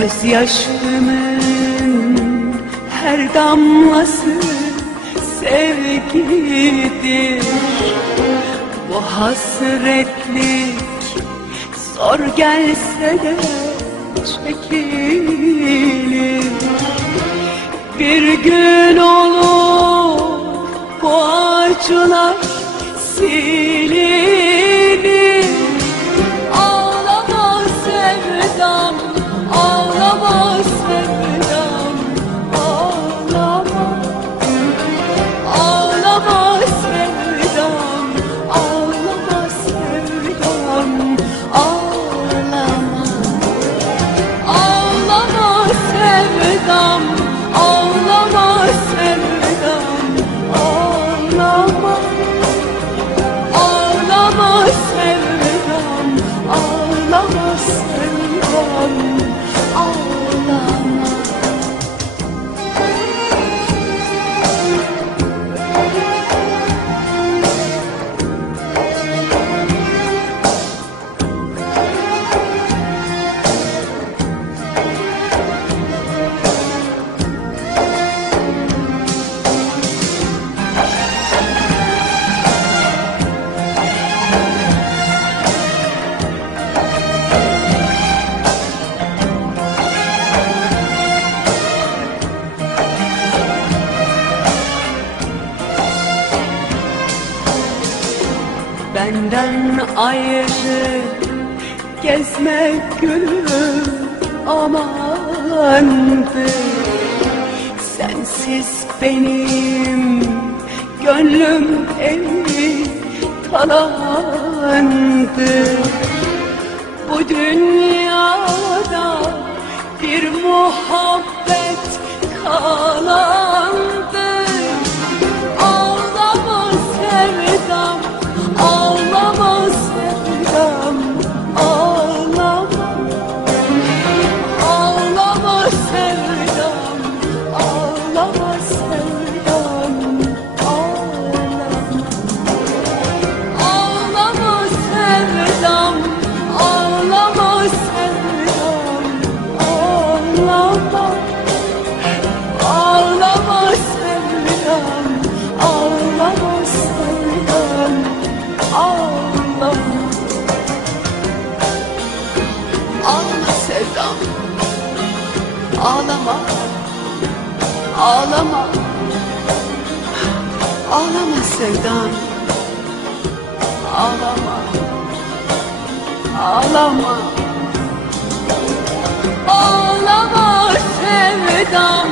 Gözyaşımın her damlası sevgidir. Bu hasretlik zor gelse de çekilir. Bir gün olur bu acılar silinir Benden ayrı gezmek gülüm amandı. Sensiz benim gönlüm evi talandı. Bu dünyada ağlama, ağlama. Ağlama sevdam, ağlama, ağlama. Ağlama sevdam,